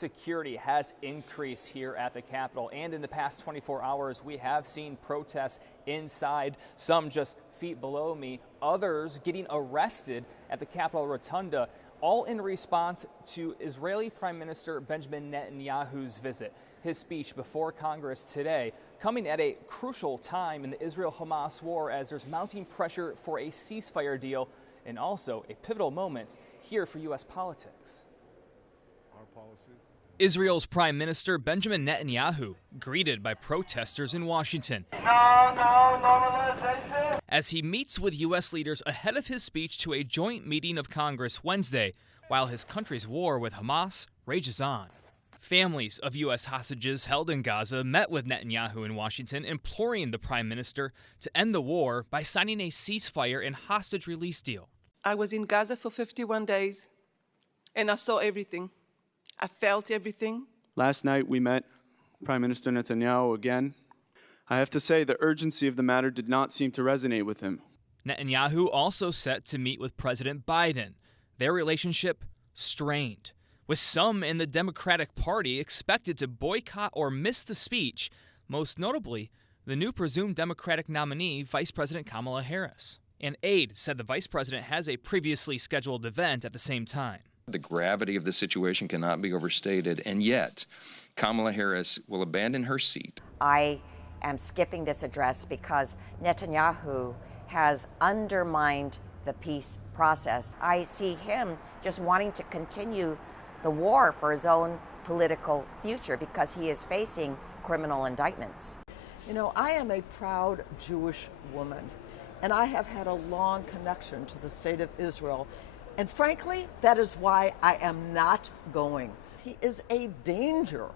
security has increased here at the Capitol, and in the past 24 hours we have seen protests inside, some just feet below me, others getting arrested at the Capitol Rotunda, all in response to Israeli Prime Minister Benjamin Netanyahu's visit. His speech before Congress today coming at a crucial time in the Israel-Hamas war as there's mounting pressure for a ceasefire deal, and also a pivotal moment here for U.S. politics. Israel's Prime Minister Benjamin Netanyahu greeted by protesters in Washington as he meets with U.S. leaders ahead of his speech to a joint meeting of Congress Wednesday, while his country's war with Hamas rages on. Families of U.S. hostages held in Gaza met with Netanyahu in Washington, imploring the Prime Minister to end the war by signing a ceasefire and hostage release deal. I was in Gaza for 51 days, and I saw everything. I felt everything. Last night we met Prime Minister Netanyahu again. I have to say the urgency of the matter did not seem to resonate with him. Netanyahu also set to meet with President Biden. Their relationship strained, with some in the Democratic Party expected to boycott or miss the speech, most notably the new presumed Democratic nominee, Vice President Kamala Harris. An aide said the vice president has a previously scheduled event at the same time. The gravity of the situation cannot be overstated, and yet Kamala Harris will abandon her seat. I am skipping this address because Netanyahu has undermined the peace process. I see him just wanting to continue the war for his own political future because he is facing criminal indictments. You know, I am a proud Jewish woman, and I have had a long connection to the state of Israel. And frankly, that is why I am not going. He is a danger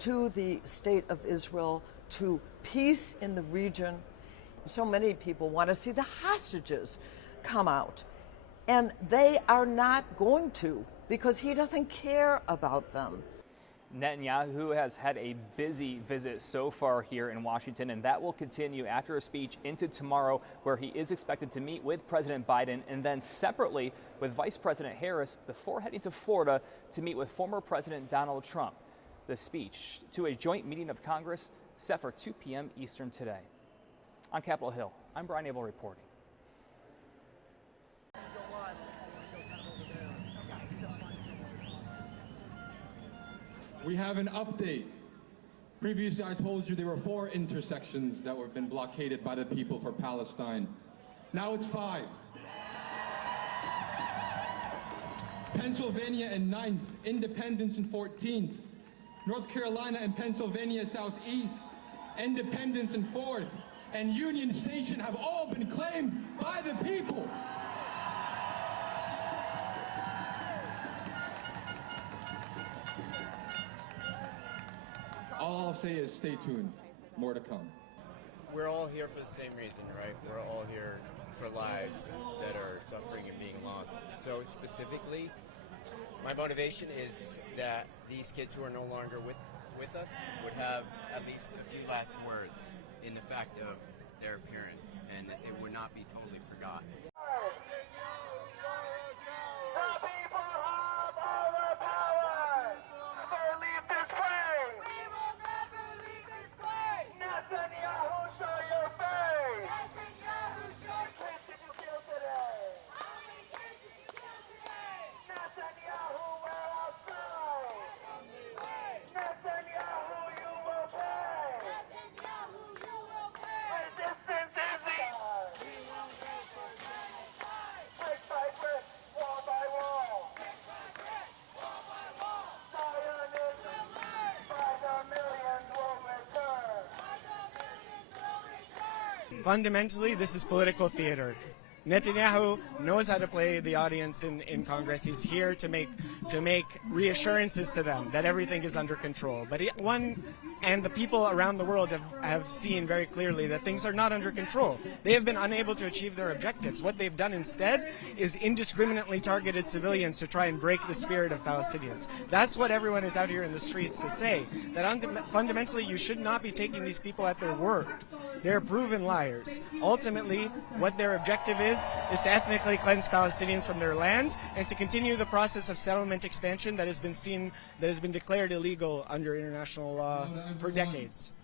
to the state of Israel, to peace in the region. So many people want to see the hostages come out, and they are not going to because he doesn't care about them. Netanyahu has had a busy visit so far here in Washington, and that will continue after a speech into tomorrow, where he is expected to meet with President Biden and then separately with Vice President Harris before heading to Florida to meet with former President Donald Trump. The speech to a joint meeting of Congress set for 2 p.m. Eastern today. On Capitol Hill, I'm Brian Abel reporting. We have an update. Previously, I told you there were 4 intersections that have been blockaded by the people for Palestine. Now it's 5. Pennsylvania and 9th, Independence and 14th. North Carolina and Pennsylvania Southeast, Independence and 4th, and Union Station have all been claimed by the people. All I'll say is stay tuned. More to come. We're all here for the same reason, right? We're all here for lives that are suffering and being lost. So specifically, my motivation is that these kids who are no longer with us would have at least a few last words in the fact of their appearance, and that they would not be totally forgotten. Fundamentally, this is political theater. Netanyahu knows how to play the audience in Congress. He's here to make reassurances to them that everything is under control. But and the people around the world have seen very clearly that things are not under control. They have been unable to achieve their objectives. What they've done instead is indiscriminately targeted civilians to try and break the spirit of Palestinians. That's what everyone is out here in the streets to say, that fundamentally you should not be taking these people at their word. They're proven liars. Ultimately, what their objective is to ethnically cleanse Palestinians from their land and to continue the process of settlement expansion that has been declared illegal under international law for decades.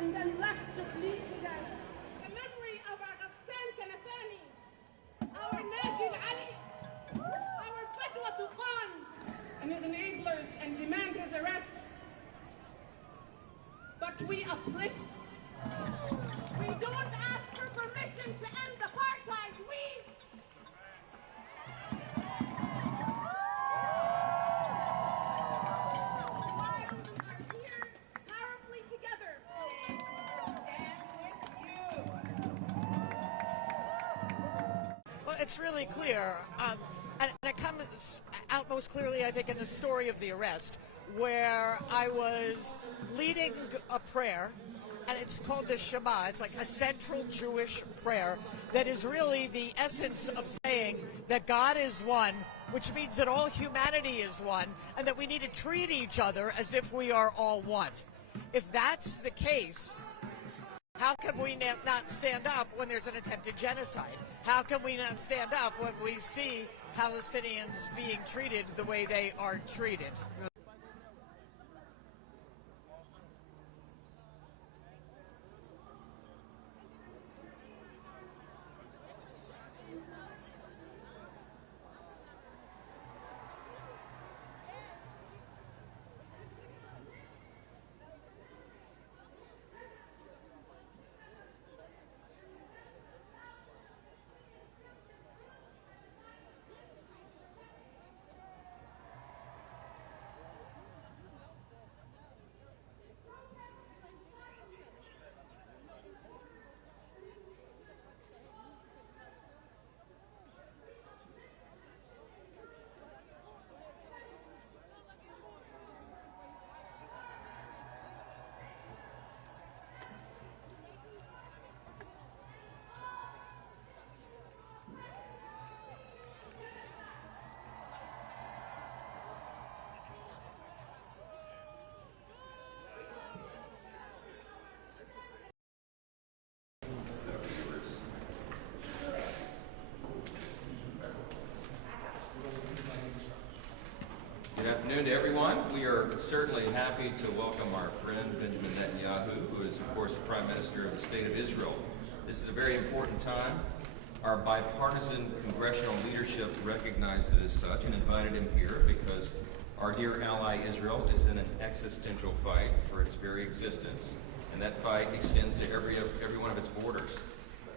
And then left to bleed to death. The memory of our Ghassan Kanafani, our Najib Ali, our Fatwa Tuqan, and his enablers, and demand his arrest. But we uplift. We don't ask for permission to end apartheid. It's really clear, and it comes out most clearly, I think, in the story of the arrest, where I was leading a prayer, and it's called the Shema. It's like a central Jewish prayer that is really the essence of saying that God is one, which means that all humanity is one, and that we need to treat each other as if we are all one. If that's the case, how can we not stand up when there's an attempted genocide? How can we not stand up when we see Palestinians being treated the way they are treated? Good afternoon to everyone. We are certainly happy to welcome our friend Benjamin Netanyahu, who is, of course, the Prime Minister of the State of Israel. This is a very important time. Our bipartisan congressional leadership recognized it as such and invited him here because our dear ally Israel is in an existential fight for its very existence, and that fight extends to every one of its borders.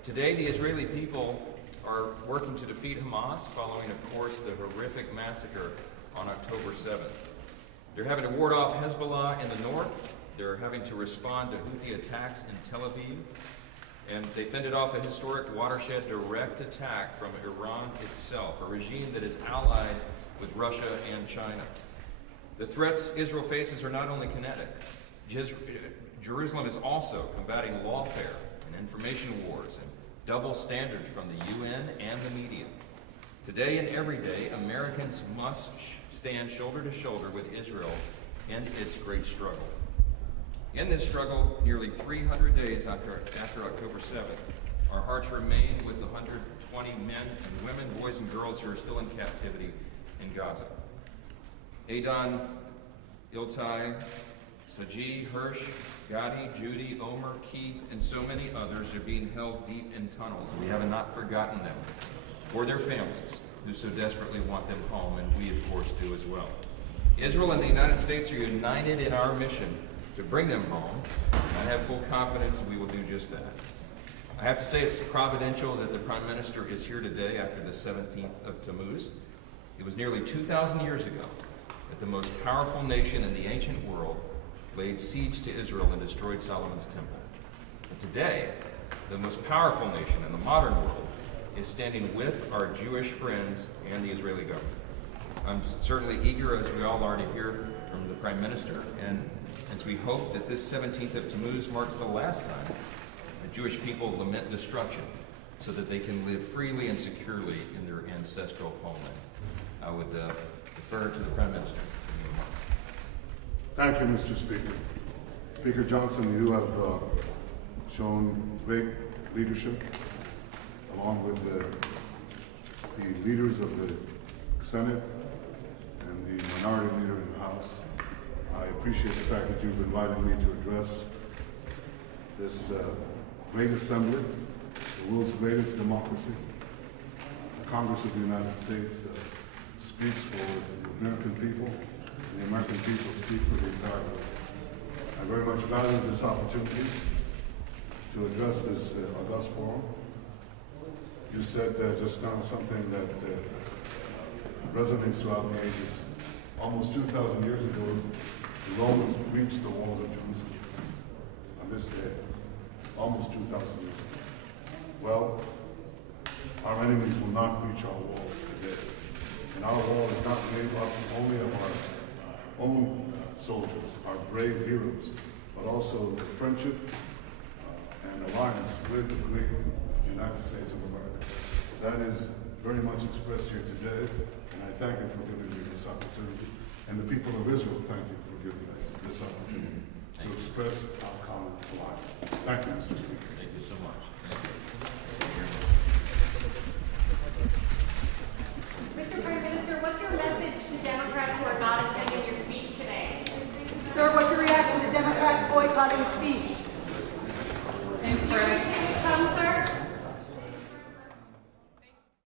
Today, the Israeli people are working to defeat Hamas following, of course, the horrific massacre on October 7th. They're having to ward off Hezbollah in the north. They're having to respond to Houthi attacks in Tel Aviv. And they fended off a historic watershed direct attack from Iran itself, a regime that is allied with Russia and China. The threats Israel faces are not only kinetic. Jerusalem is also combating lawfare and information wars and double standards from the UN and the media. Today and every day, Americans must stand shoulder to shoulder with Israel in its great struggle. In this struggle, nearly 300 days after October 7th, our hearts remain with the 120 men and women, boys and girls who are still in captivity in Gaza. Adon, Iltai, Saji, Hirsch, Gadi, Judy, Omer, Keith, and so many others are being held deep in tunnels. We have not forgotten them, or their families, who so desperately want them home, and we, of course, do as well. Israel and the United States are united in our mission to bring them home, and I have full confidence that we will do just that. I have to say it's providential that the Prime Minister is here today after the 17th of Tammuz. It was nearly 2,000 years ago that the most powerful nation in the ancient world laid siege to Israel and destroyed Solomon's temple. And today, the most powerful nation in the modern world is standing with our Jewish friends and the Israeli government. I'm certainly eager, as we all are, to hear from the Prime Minister, and as we hope that this 17th of Tammuz marks the last time the Jewish people lament destruction so that they can live freely and securely in their ancestral homeland. I would defer to the Prime Minister. Thank you, Mr. Speaker. Speaker Johnson, you have shown great leadership along with the leaders of the Senate and the minority leader in the House. I appreciate the fact that you've invited me to address this great assembly, the world's greatest democracy. The Congress of the United States speaks for the American people, and the American people speak for the entire world. I very much value this opportunity to address this august forum. You said just now something that resonates throughout the ages. Almost 2,000 years ago, the Romans breached the walls of Jerusalem on this day, almost 2,000 years ago. Well, our enemies will not breach our walls today. And our wall is not made up only of our own soldiers, our brave heroes, but also the friendship and alliance with the great United States of America. That is very much expressed here today, and I thank you for giving me this opportunity. And the people of Israel, thank you for giving us this opportunity to express our common alliance. Thank you, Mr. Speaker. Thank you so much.